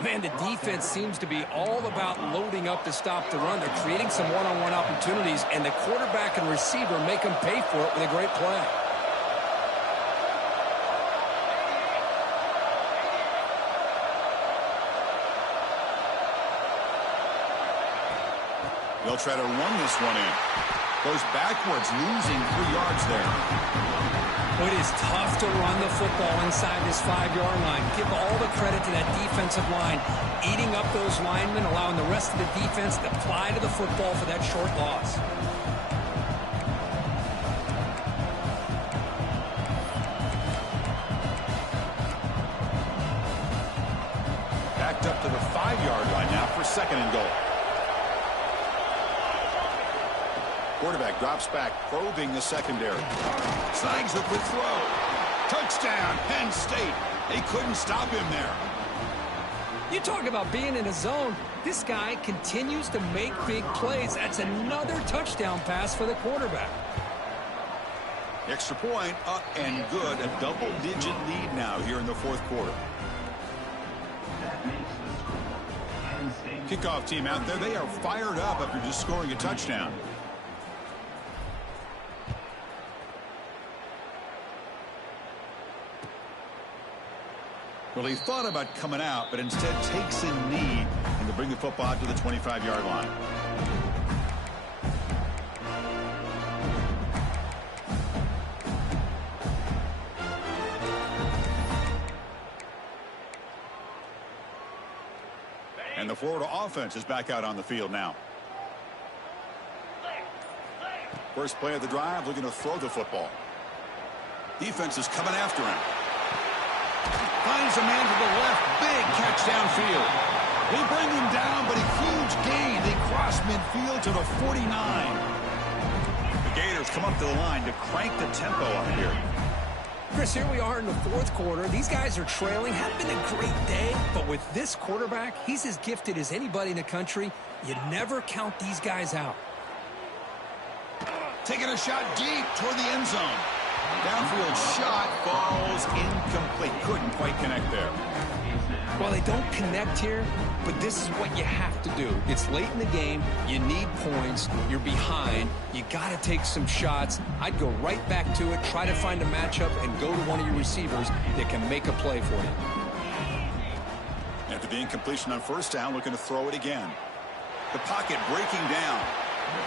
Man, the defense seems to be all about loading up to stop the run. They're creating some one-on-one opportunities, and the quarterback and receiver make them pay for it with a great play. They'll try to run this one in. Goes backwards, losing 3 yards there. It is tough to run the football inside this 5-yard line. Give all the credit to that defensive line, eating up those linemen, allowing the rest of the defense to fly to the football for that short loss. second and goal. Quarterback drops back, probing the secondary. Snags the quick throw. Touchdown, Penn State. They couldn't stop him there. You talk about being in a zone. This guy continues to make big plays. That's another touchdown pass for the quarterback. Extra point, up and good. A double-digit lead now here in the fourth quarter. Kickoff team out there. They are fired up after just scoring a touchdown. Well, he thought about coming out, but instead takes a knee and to bring the football out to the 25-yard line. And the Florida offense is back out on the field now. First play of the drive, looking to throw the football. Defense is coming after him. Finds a man to the left. Big catch downfield. They bring him down, but a huge gain. They cross midfield to the 49. The Gators come up to the line to crank the tempo up here. Chris, here we are in the fourth quarter. These guys are trailing. Had been a great day, but with this quarterback, he's as gifted as anybody in the country. You never count these guys out. Taking a shot deep toward the end zone. Downfield shot falls incomplete. Couldn't quite connect there. Well, they don't connect here, but this is what you have to do. It's late in the game. You need points. You're behind. You got to take some shots. I'd go right back to it, try to find a matchup, and go to one of your receivers that can make a play for you. After the incompletion on first down, looking to throw it again. The pocket breaking down.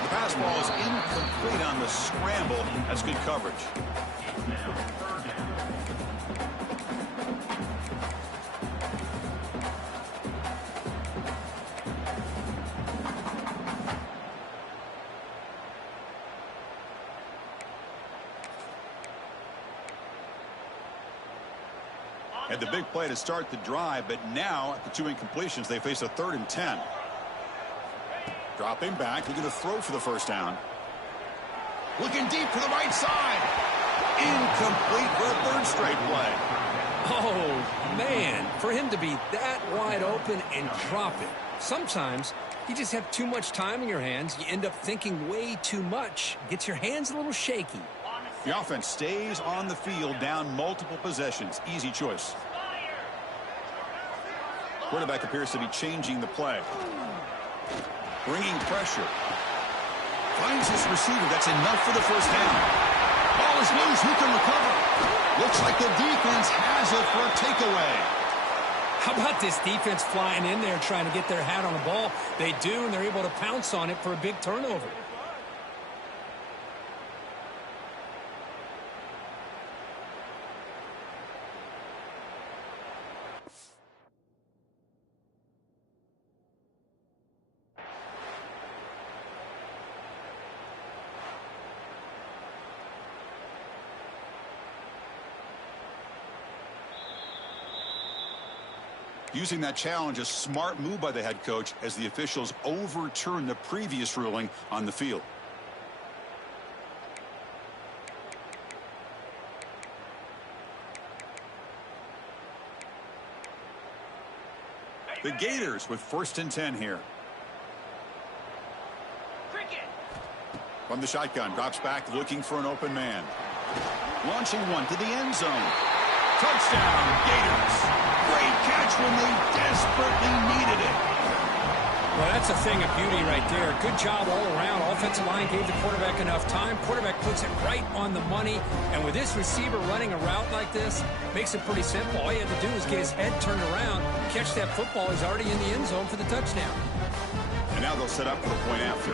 The pass ball is incomplete on the scramble. That's good coverage. Had the big play to start the drive, but now at the two incompletions, they face a 3rd and 10. Dropping back, looking to throw for the first down. Looking deep to the right side. Incomplete for a 3rd straight play. Oh, man, for him to be that wide open and drop it. Sometimes you just have too much time in your hands. You end up thinking way too much. Gets your hands a little shaky. The offense stays on the field, down multiple possessions. Easy choice. Quarterback appears to be changing the play. Bringing pressure. Finds his receiver. That's enough for the first down. Ball is loose. Who can recover? Looks like the defense has it for a takeaway. How about this defense flying in there trying to get their hat on the ball? They do, and they're able to pounce on it for a big turnover. Using that challenge, a smart move by the head coach as the officials overturn the previous ruling on the field. The Gators with 1st and 10 here. From the shotgun, drops back looking for an open man. Launching one to the end zone. Touchdown, Gators. Great catch when they desperately needed it. Well, that's a thing of beauty right there. Good job all around. Offensive line gave the quarterback enough time. Quarterback puts it right on the money. And with this receiver running a route like this, makes it pretty simple. All you have to do is get his head turned around, catch that football. He's already in the end zone for the touchdown. And now they'll set up for the point after.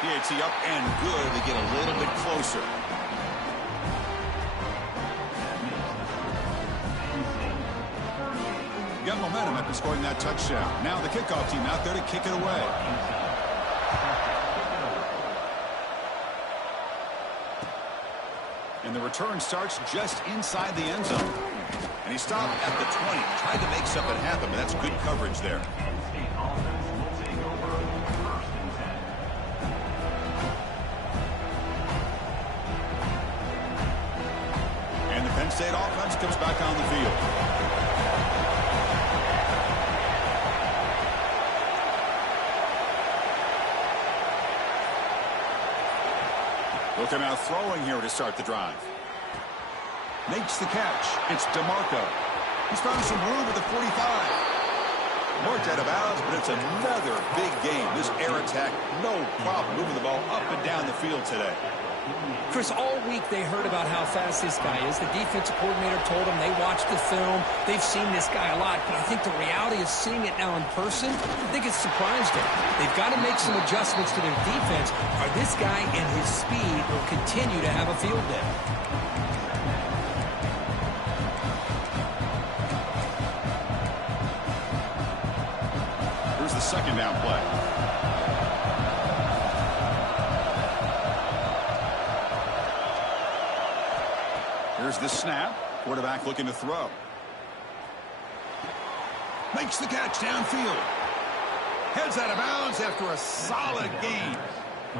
PAT up and good. They get a little bit closer. Got momentum after scoring that touchdown. Now the kickoff team out there to kick it away. And the return starts just inside the end zone. And he stopped at the 20. Tried to make something happen, but that's good coverage there. And the Penn State offense comes back on the field. Looking out throwing here to start the drive. Makes the catch. It's DeMarco. He's found some room at the 45. Marked out of bounds, but it's another big game. This air attack, no problem moving the ball up and down the field today. Chris, all week they heard about how fast this guy is. The defensive coordinator told them they watched the film. They've seen this guy a lot, but I think the reality of seeing it now in person, I think it's surprised them. They've got to make some adjustments to their defense, or this guy and his speed will continue to have a field day. Here's the second down play. Here's the snap. Quarterback looking to throw. Makes the catch downfield. Heads out of bounds after a solid gain.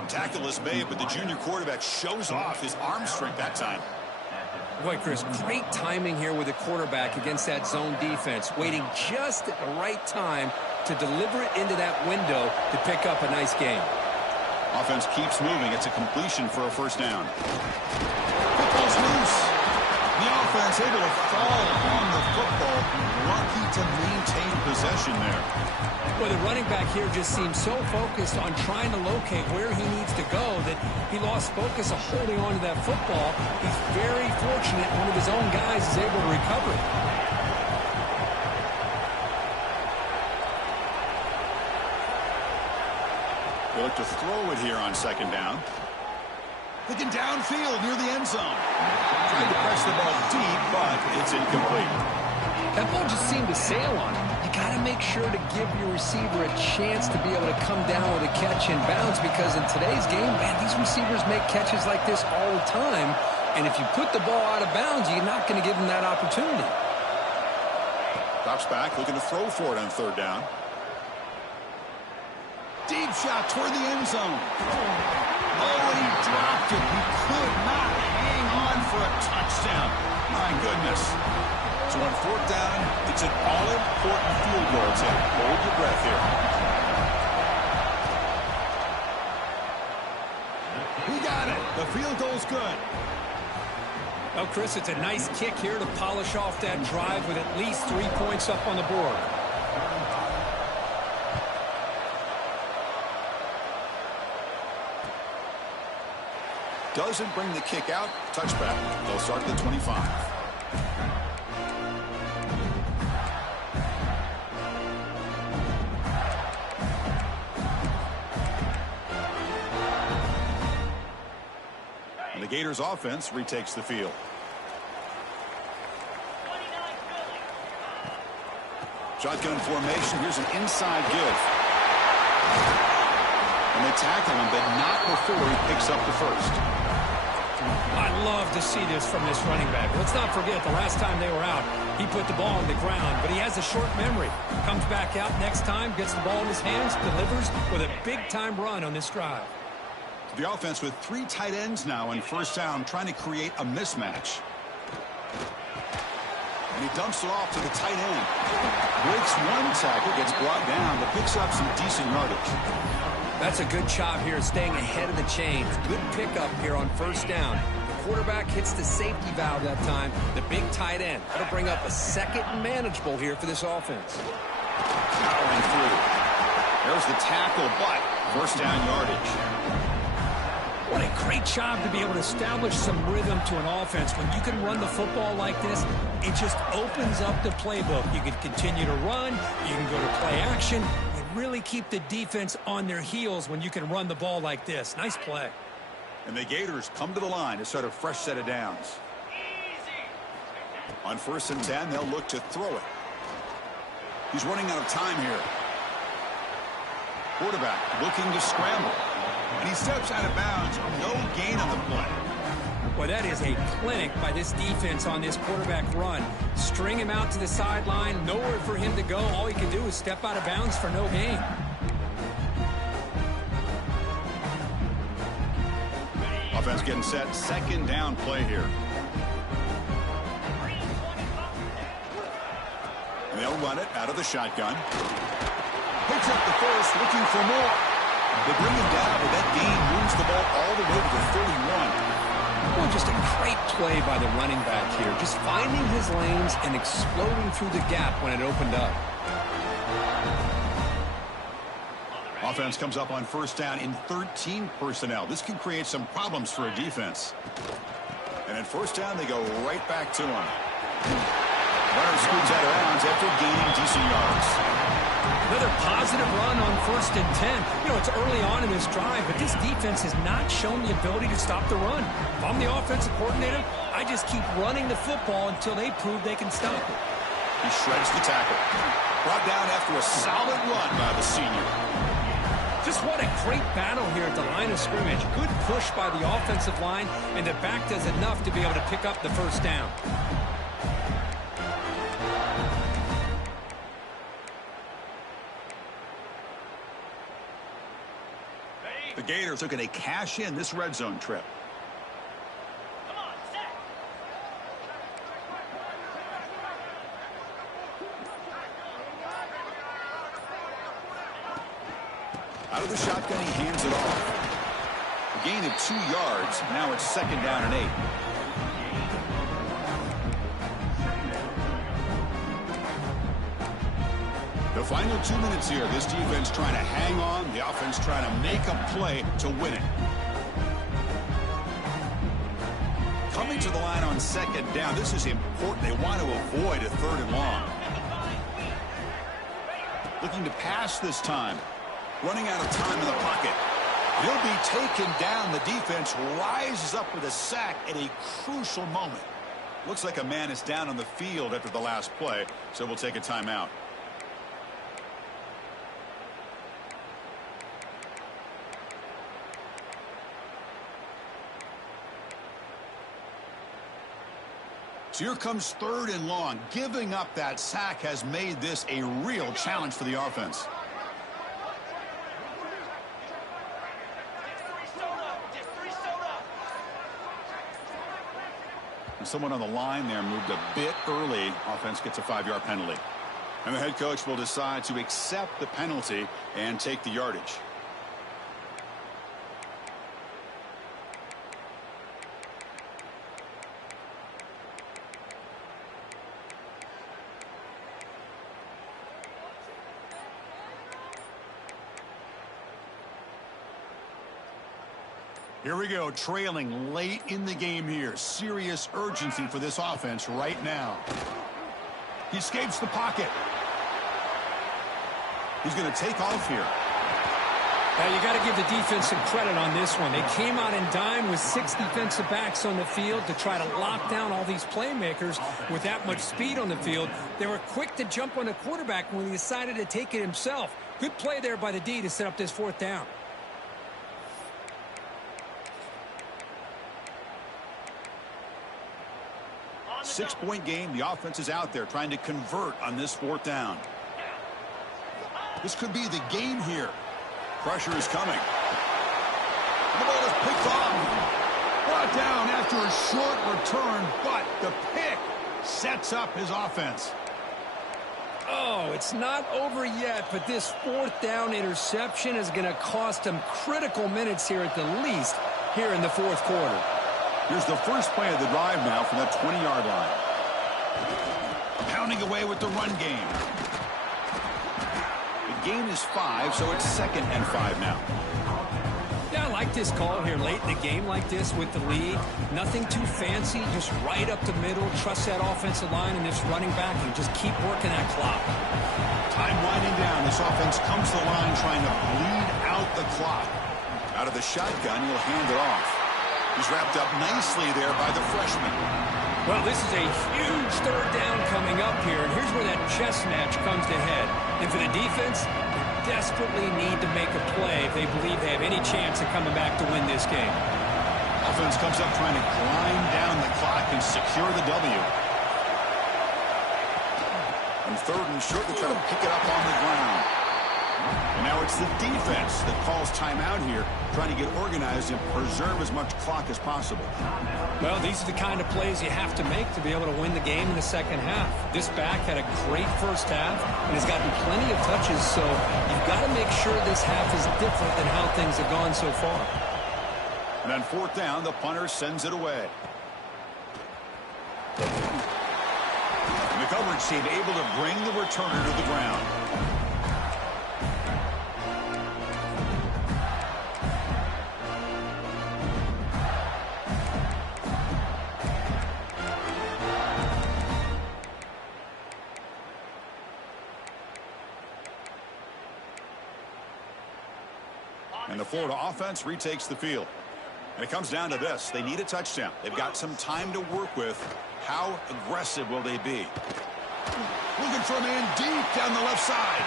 Tackle is made, but the junior quarterback shows off his arm strength that time. Boy, Chris, great timing here with the quarterback against that zone defense, waiting just at the right time to deliver it into that window to pick up a nice gain. Offense keeps moving. It's a completion for a first down. Football's loose. The offense able to fall on the football. Lucky to maintain possession there. Well, the running back here just seems so focused on trying to locate where he needs to go that he lost focus of holding on to that football. He's very fortunate one of his own guys is able to recover it. They look to throw it here on second down. Looking downfield near the end zone. Trying to press the ball deep, but it's incomplete. That ball just seemed to sail on him. You got to make sure to give your receiver a chance to be able to come down with a catch in bounds, because in today's game, man, these receivers make catches like this all the time. And if you put the ball out of bounds, you're not going to give them that opportunity. Drops back, looking to throw for it on third down. Deep shot toward the end zone. Oh, and he dropped it. He could not hang on for a touchdown. My goodness. So on fourth down, it's an all-important field goal attempt. Hold your breath here. He got it. The field goal's good. Well, Chris, it's a nice kick here to polish off that drive with at least 3 points up on the board. Doesn't bring the kick out. Touchback. They'll start at the 25. And the Gators offense retakes the field. Shotgun formation. Here's an inside give. And they tackle him, but not before he picks up the first. I love to see this from this running back. Let's not forget the last time they were out, he put the ball on the ground, but he has a short memory. Comes back out next time, gets the ball in his hands, delivers with a big-time run on this drive. The offense with 3 tight ends now in first down, trying to create a mismatch. And he dumps it off to the tight end. Breaks one tackle, gets brought down, but picks up some decent yardage. That's a good job here, staying ahead of the chains. Good pickup here on first down. The quarterback hits the safety valve that time. The big tight end. That'll bring up a second and manageable here for this offense. Powering through. There's the tackle, but first down yardage. What a great job to be able to establish some rhythm to an offense. When you can run the football like this, it just opens up the playbook. You can continue to run. You can go to play action. Really keep the defense on their heels when you can run the ball like this. Nice play. And the Gators come to the line to start a fresh set of downs. On 1st and 10, they'll look to throw it. He's running out of time here. Quarterback looking to scramble. And he steps out of bounds. No gain on the play. Well, that is a clinic by this defense on this quarterback run. String him out to the sideline, nowhere for him to go. All he can do is step out of bounds for no gain. Offense getting set. Second down play here. And they'll run it out of the shotgun. Picks up the first, looking for more. They bring him down, but that gain moves the ball all the way to the 31. Well, just a great play by the running back here. Just finding his lanes and exploding through the gap when it opened up. Offense comes up on first down in 13 personnel. This can create some problems for a defense. And at first down, they go right back to him. Runner scoots out of bounds after gaining decent yards. Another positive run on 1st and 10. You know, it's early on in this drive, but this defense has not shown the ability to stop the run. If I'm the offensive coordinator, I just keep running the football until they prove they can stop it. He shreds the tackle. Brought down after a solid run by the senior. Just what a great battle here at the line of scrimmage. Good push by the offensive line, and the back does enough to be able to pick up the first down. The Gators looking to cash in this red zone trip. Out of the shotgun, he hands it off. A gain of 2 yards. Now it's second down and 8. The final 2 minutes here. This defense trying to hang on. The offense trying to make a play to win it. Coming to the line on second down. This is important. They want to avoid a 3rd and long. Looking to pass this time. Running out of time in the pocket. He'll be taken down. The defense rises up with a sack at a crucial moment. Looks like a man is down on the field after the last play, so we'll take a timeout. So here comes 3rd and long. Giving up that sack has made this a real challenge for the offense. Someone on the line there moved a bit early. Offense gets a 5-yard penalty. And the head coach will decide to accept the penalty and take the yardage. Here we go, trailing late in the game here. Serious urgency for this offense right now. He escapes the pocket. He's going to take off here. Now, you got to give the defense some credit on this one. They came out in dime with 6 defensive backs on the field to try to lock down all these playmakers with that much speed on the field. They were quick to jump on the quarterback when he decided to take it himself. Good play there by the D to set up this 4th down. Six-point game. The offense is out there trying to convert on this 4th down. This could be the game here. Pressure is coming. And the ball is picked off. Brought down after a short return, but the pick sets up his offense. Oh, it's not over yet, but this 4th down interception is going to cost them critical minutes here at the least here in the 4th quarter. Here's the first play of the drive now from that 20-yard line. Pounding away with the run game. The gain is 5, so it's 2nd and 5 now. Yeah, I like this call here late in the game like this with the lead. Nothing too fancy, just right up the middle. Trust that offensive line and this running back and just keep working that clock. Time winding down. This offense comes to the line trying to bleed out the clock. Out of the shotgun, he'll hand it off. He's wrapped up nicely there by the freshman. Well, this is a huge 3rd down coming up here, and here's where that chess match comes to head. And for the defense, they desperately need to make a play if they believe they have any chance of coming back to win this game. Offense comes up trying to grind down the clock and secure the W. On 3rd and short, they try to pick it up on the ground. And now it's the defense that calls timeout here, trying to get organized and preserve as much clock as possible. Well, these are the kind of plays you have to make to be able to win the game in the second half. This back had a great first half and has gotten plenty of touches, so you've got to make sure this half is different than how things have gone so far. And on 4th down, the punter sends it away. And the coverage team able to bring the returner to the ground. And the Florida offense retakes the field. And it comes down to this. They need a touchdown. They've got some time to work with. How aggressive will they be? Looking for a man deep down the left side.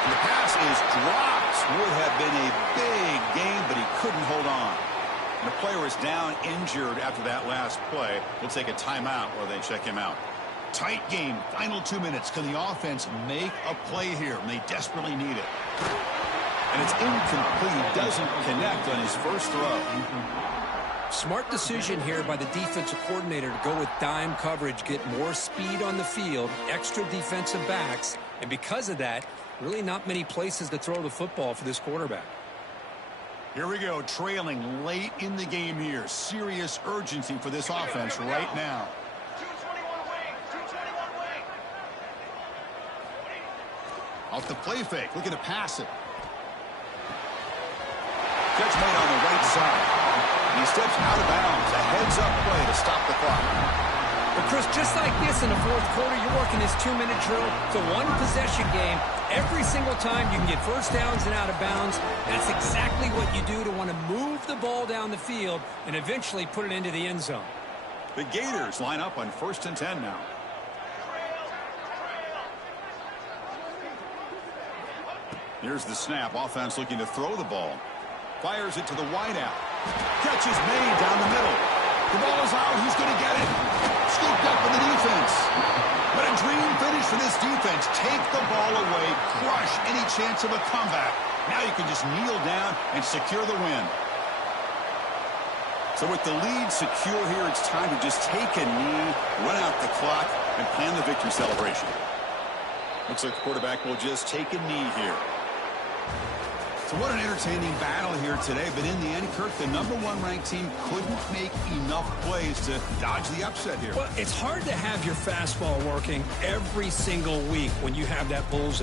And the pass is dropped. Would have been a big game, but he couldn't hold on. And the player is down injured after that last play. We'll take a timeout while they check him out. Tight game. Final 2 minutes. Can the offense make a play here? And they desperately need it. And it's incomplete. He doesn't connect on his first throw. Smart decision here by the defensive coordinator to go with dime coverage, get more speed on the field, extra defensive backs, and because of that, really not many places to throw the football for this quarterback. Here we go, trailing late in the game here. Serious urgency for this offense right now. Off the play fake, looking to pass it. Catch made on the right side. And he steps out of bounds. A heads-up play to stop the clock. But, Chris, just like this in the 4th quarter, you're working this 2-minute drill. It's a one-possession game. Every single time you can get first downs and out of bounds. That's exactly what you do to want to move the ball down the field and eventually put it into the end zone. The Gators line up on 1st and 10 now. Here's the snap. Offense looking to throw the ball. Fires it to the wideout. Catch is made down the middle. The ball is out. Who's going to get it? Scooped up in the defense. What a dream finish for this defense. Take the ball away. Crush any chance of a comeback. Now you can just kneel down and secure the win. So with the lead secure here, it's time to just take a knee, run out the clock, and plan the victory celebration. Looks like the quarterback will just take a knee here. So what an entertaining battle here today, but in the end, Kirk, the #1 ranked team couldn't make enough plays to dodge the upset here. Well, it's hard to have your fastball working every single week when you have that bullseye.